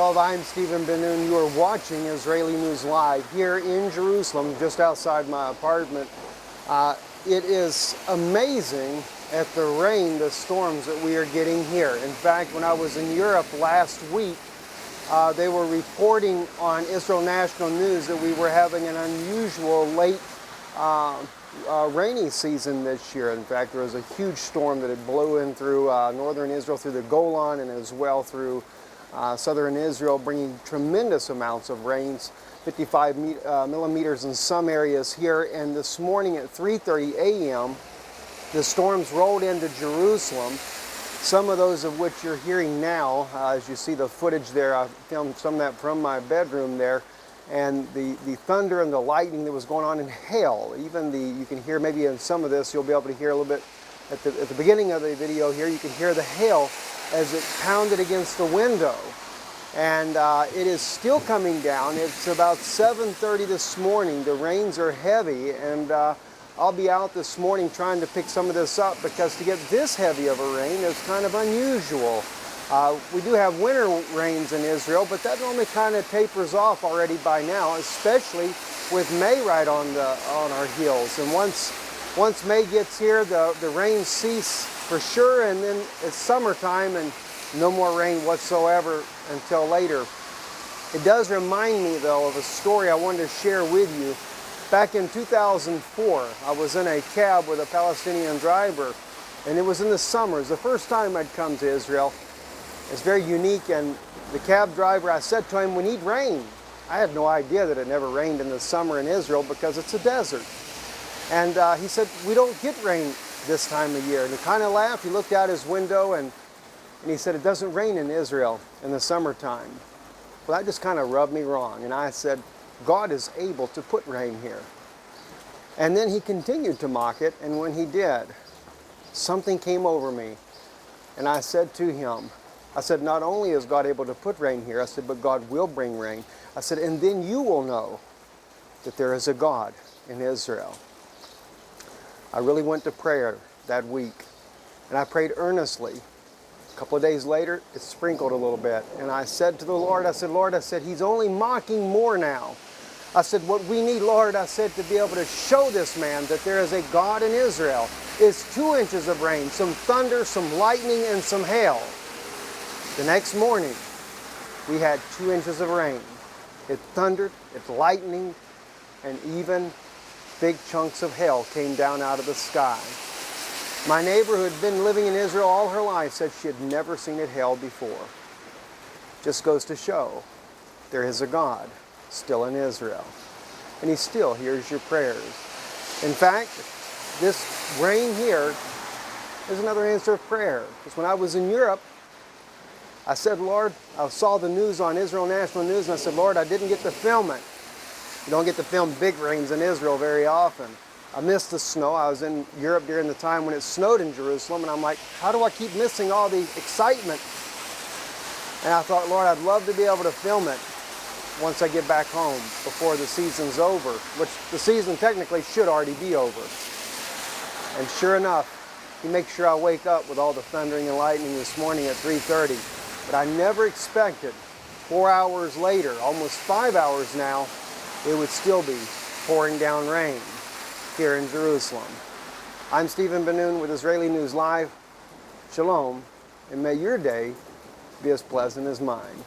Tov. I'm Stephen Ben-Nun. You are watching Israeli News Live here in Jerusalem, just outside my apartment. It is amazing at the rain, the storms that we are getting here. In fact, when I was in Europe last week, they were reporting on Israel National News that we were having an unusual late rainy season this year. In fact, there was a huge storm that had blew in through northern Israel, through the Golan, and as well through southern Israel, bringing tremendous amounts of rains, 55 millimeters in some areas here. And this morning at 3:30 a.m., the storms rolled into Jerusalem. Some of those of which you're hearing now, as you see the footage there, I filmed some of that from my bedroom there, and the thunder and the lightning that was going on, in hail. Even you can hear maybe in some of this, you'll be able to hear a little bit at the beginning of the video here, you can hear the hail as it pounded against the window. And it is still coming down. It's about 7:30 this morning. The rains are heavy, and I'll be out this morning trying to pick some of this up, because to get this heavy of a rain is kind of unusual. We do have winter rains in Israel, but that normally kind of tapers off already by now, especially with May right on our heels. And once May gets here, the rains cease for sure, and then it's summertime and no more rain whatsoever until later. It does remind me, though, of a story I wanted to share with you. Back in 2004, I was in a cab with a Palestinian driver, and it was in the summer. It was the first time I'd come to Israel. It's very unique, and the cab driver, I said to him, "We need rain." I had no idea that it never rained in the summer in Israel because it's a desert. And he said, "We don't get rain this time of year." And he kind of laughed. He looked out his window and he said, "It doesn't rain in Israel in the summertime." Well, that just kind of rubbed me wrong. And I said, God is able to put rain here. And then he continued to mock it. And when he did, something came over me. And I said to him, I said, "Not only is God able to put rain here," I said, "but God will bring rain." I said, "And then you will know that there is a God in Israel." I really went to prayer that week, and I prayed earnestly. A couple of days later, it sprinkled a little bit, and I said to the Lord, I said, "Lord," I said, "He's only mocking more now." I said, "What we need, Lord," I said, "to be able to show this man that there is a God in Israel is 2 inches of rain, some thunder, some lightning, and some hail." The next morning, we had 2 inches of rain. It thundered, it lightning, and even big chunks of hail came down out of the sky. My neighbor, who had been living in Israel all her life, said she had never seen it hail before. Just goes to show there is a God still in Israel, and He still hears your prayers. In fact, this rain here is another answer of prayer. Because when I was in Europe, I said, "Lord," I saw the news on Israel National News, and I said, "Lord, I didn't get to film it." You don't get to film big rains in Israel very often. I missed the snow. I was in Europe during the time when it snowed in Jerusalem, and I'm like, how do I keep missing all the excitement? And I thought, Lord, I'd love to be able to film it once I get back home before the season's over, which the season technically should already be over. And sure enough, He makes sure I wake up with all the thundering and lightning this morning at 3:30. But I never expected 4 hours later, almost 5 hours now, it would still be pouring down rain here in Jerusalem. I'm Stephen Ben-Nun with Israeli News Live. Shalom, and may your day be as pleasant as mine.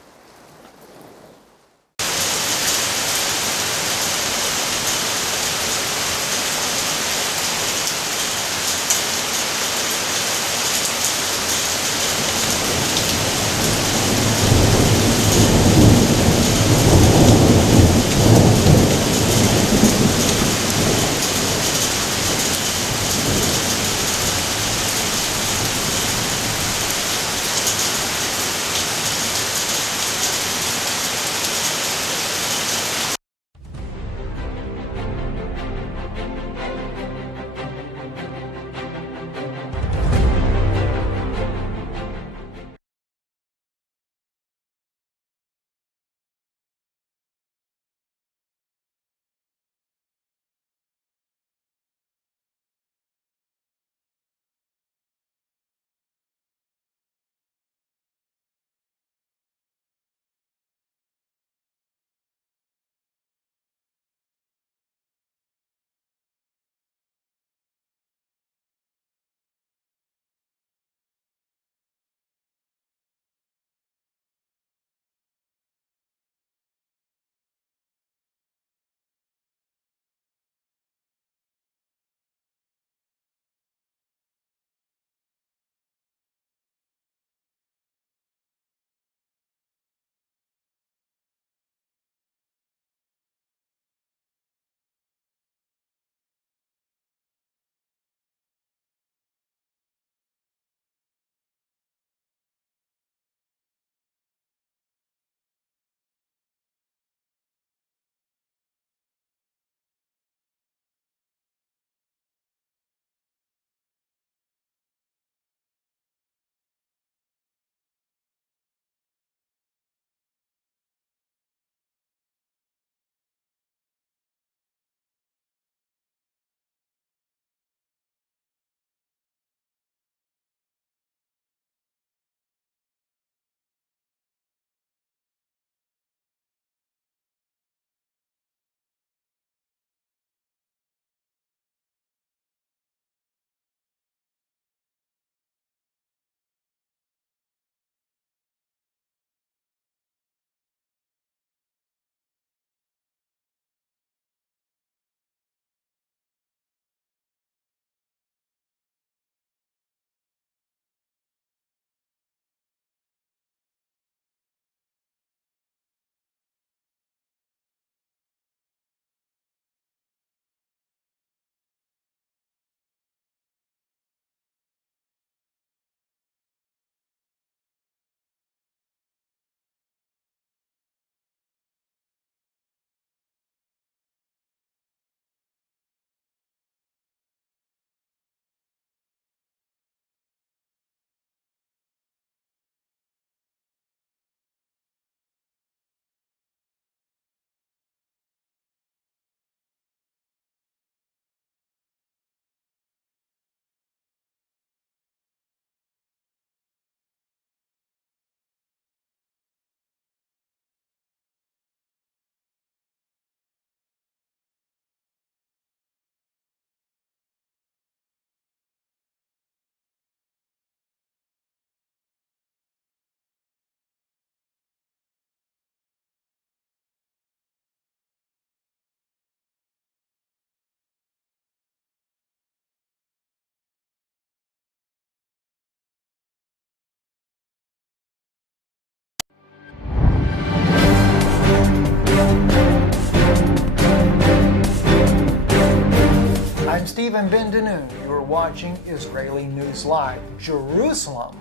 Stephen Ben-Danoon. You're watching Israeli News Live. Jerusalem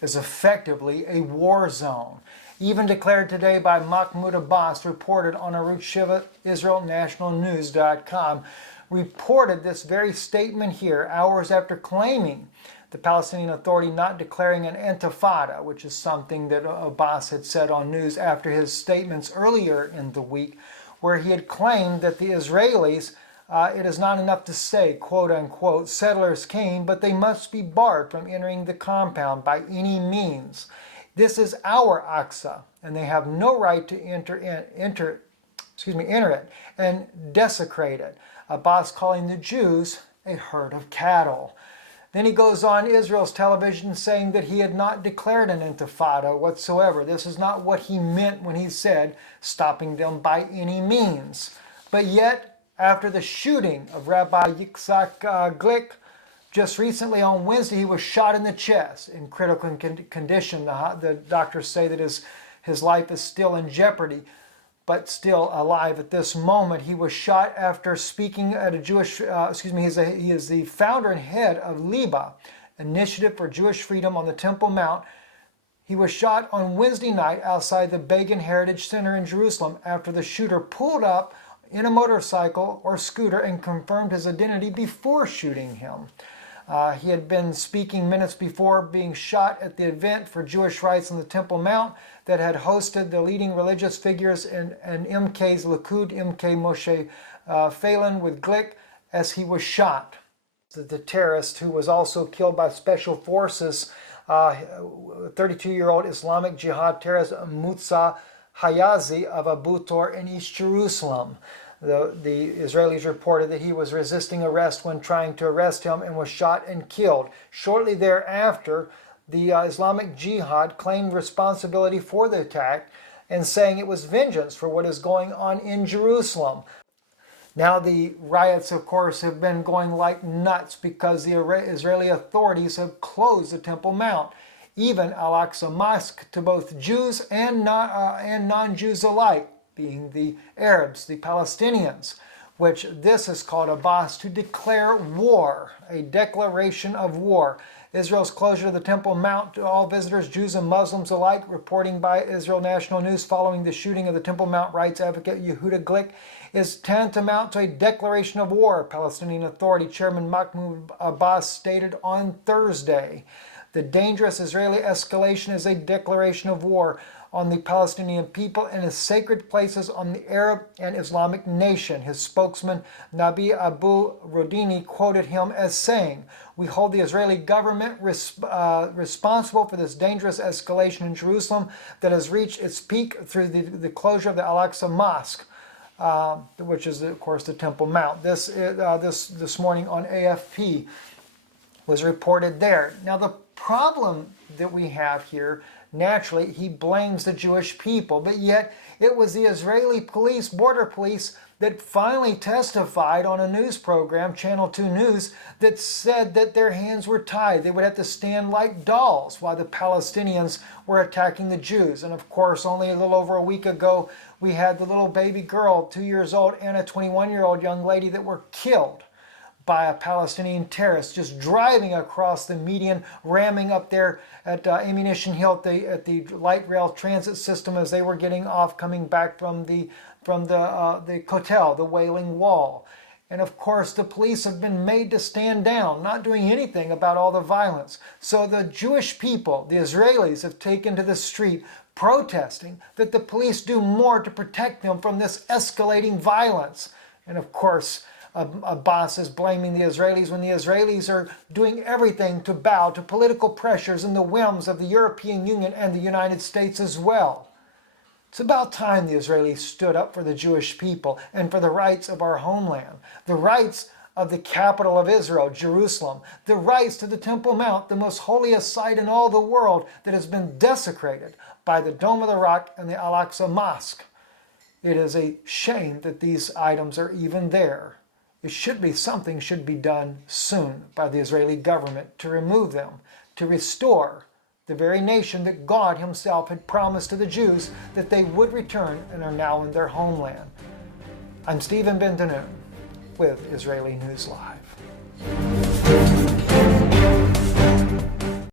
is effectively a war zone. Even declared today by Mahmoud Abbas, reported on Arutz Shiva, IsraelNationalNews.com, reported this very statement here hours after claiming the Palestinian Authority not declaring an intifada, which is something that Abbas had said on news after his statements earlier in the week, where he had claimed that the Israelis, it is not enough to say, quote unquote, settlers came, but they must be barred from entering the compound by any means. This is our Aqsa, and they have no right to enter it and desecrate it. Abbas calling the Jews a herd of cattle. Then he goes on Israel's television saying that he had not declared an intifada whatsoever. This is not what he meant when he said stopping them by any means. But yet, after the shooting of Rabbi Yitzhak Glick, just recently on Wednesday, he was shot in the chest in critical condition. The doctors say that his life is still in jeopardy, but still alive at this moment. He was shot after speaking at a Jewish, he is the founder and head of Liba, Initiative for Jewish Freedom on the Temple Mount. He was shot on Wednesday night outside the Begin Heritage Center in Jerusalem after the shooter pulled up in a motorcycle or scooter and confirmed his identity before shooting him. He had been speaking minutes before being shot at the event for Jewish rights on the Temple Mount that had hosted the leading religious figures and MK's Likud, MK Moshe Phelan with Glick as he was shot. The terrorist, who was also killed by special forces, 32-year-old Islamic Jihad terrorist Mutsa Hayazi of Abu Tor in East Jerusalem. The Israelis reported that he was resisting arrest when trying to arrest him and was shot and killed. Shortly thereafter, the Islamic Jihad claimed responsibility for the attack and saying it was vengeance for what is going on in Jerusalem. Now the riots, of course, have been going like nuts because the Israeli authorities have closed the Temple Mount, even Al-Aqsa Mosque, to both Jews and non-Jews alike, being the Arabs, the Palestinians, which this is called Abbas to declare war, a declaration of war. Israel's closure of the Temple Mount to all visitors, Jews and Muslims alike, reporting by Israel National News following the shooting of the Temple Mount rights advocate Yehuda Glick, is tantamount to a declaration of war, Palestinian Authority Chairman Mahmoud Abbas stated on Thursday. The dangerous Israeli escalation is a declaration of war on the Palestinian people and its sacred places on the Arab and Islamic nation. His spokesman, Nabi Abu Rodini, quoted him as saying, "We hold the Israeli government responsible for this dangerous escalation in Jerusalem that has reached its peak through the closure of the Al-Aqsa Mosque," which is, of course, the Temple Mount. This morning on AFP was reported there. Now, the problem that we have here, naturally, he blames the Jewish people, but yet it was the Israeli police, border police, that finally testified on a news program, Channel 2 News, that said that their hands were tied. They would have to stand like dolls while the Palestinians were attacking the Jews. And of course, only a little over a week ago, we had the little baby girl, 2 years old, and a 21-year-old young lady that were killed by a Palestinian terrorist just driving across the median, ramming up there at Ammunition Hill at the light rail transit system as they were getting off, coming back from the Kotel, the Wailing Wall. And of course, the police have been made to stand down, not doing anything about all the violence. So the Jewish people, the Israelis, have taken to the street protesting that the police do more to protect them from this escalating violence. And of course, Abbas is blaming the Israelis when the Israelis are doing everything to bow to political pressures and the whims of the European Union and the United States as well. It's about time the Israelis stood up for the Jewish people and for the rights of our homeland, the rights of the capital of Israel, Jerusalem, the rights to the Temple Mount, the most holiest site in all the world that has been desecrated by the Dome of the Rock and the Al-Aqsa Mosque. It is a shame that these items are even there. Something should be done soon by the Israeli government to remove them, to restore the very nation that God himself had promised to the Jews that they would return and are now in their homeland. I'm Stephen Ben-Danoon with Israeli News Live.